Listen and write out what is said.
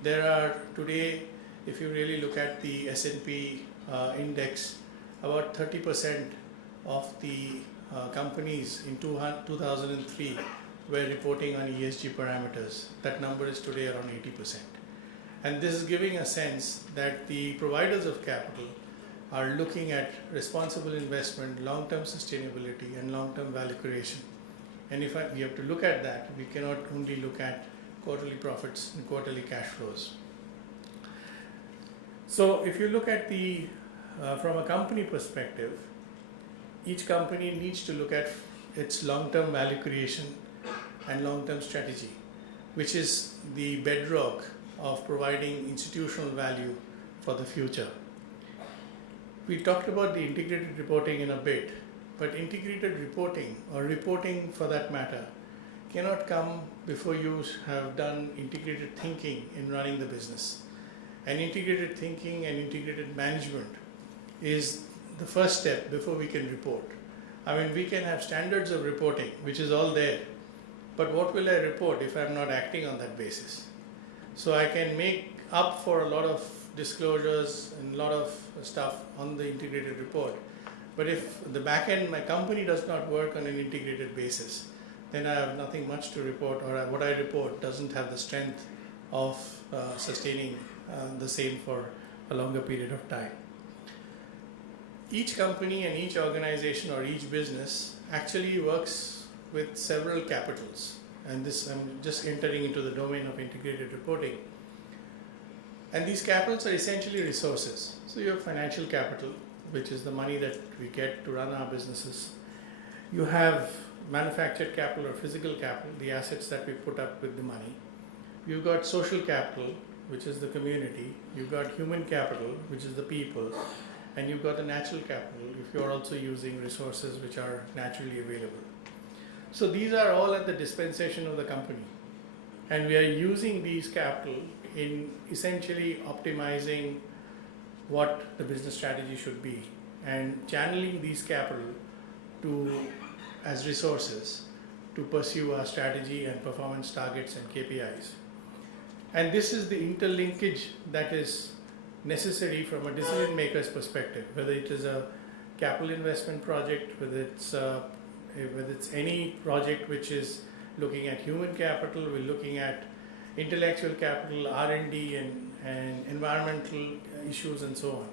There are today, if you really look at the S&P index, about 30% of the companies in 2003 were reporting on ESG parameters. That number is today around 80%. And this is giving a sense that the providers of capital are looking at responsible investment, long-term sustainability, and long-term value creation. And if we have to look at that, we cannot only look at quarterly profits and quarterly cash flows. So if you look at the from a company perspective, each company needs to look at its long-term value creation and long-term strategy, which is the bedrock of providing institutional value for the future. We talked about the integrated reporting in a bit, but integrated reporting, or reporting for that matter, cannot come before you have done integrated thinking in running the business. And integrated thinking and integrated management is the first step before we can report. I mean, we can have standards of reporting, which is all there, but what will I report if I'm not acting on that basis? So I can make up for a lot of disclosures and a lot of stuff on the integrated report. But if the back end, my company does not work on an integrated basis, then I have nothing much to report, or what I report doesn't have the strength of sustaining the same for a longer period of time. Each company and each organization or each business actually works with several capitals. And this, I'm just entering into the domain of integrated reporting. And these capitals are essentially resources. So you have financial capital, which is the money that we get to run our businesses. You have manufactured capital or physical capital, the assets that we put up with the money. You've got social capital, which is the community. You've got human capital, which is the people. And you've got the natural capital, if you're also using resources which are naturally available. So these are all at the dispensation of the company. And we are using these capital in essentially optimizing what the business strategy should be and channeling these capital as resources to pursue our strategy and performance targets and KPIs. And this is the interlinkage that is necessary from a decision maker's perspective, whether it is a capital investment project, whether it's any project which is looking at human capital, we're looking at intellectual capital, R&D and environmental issues and so on.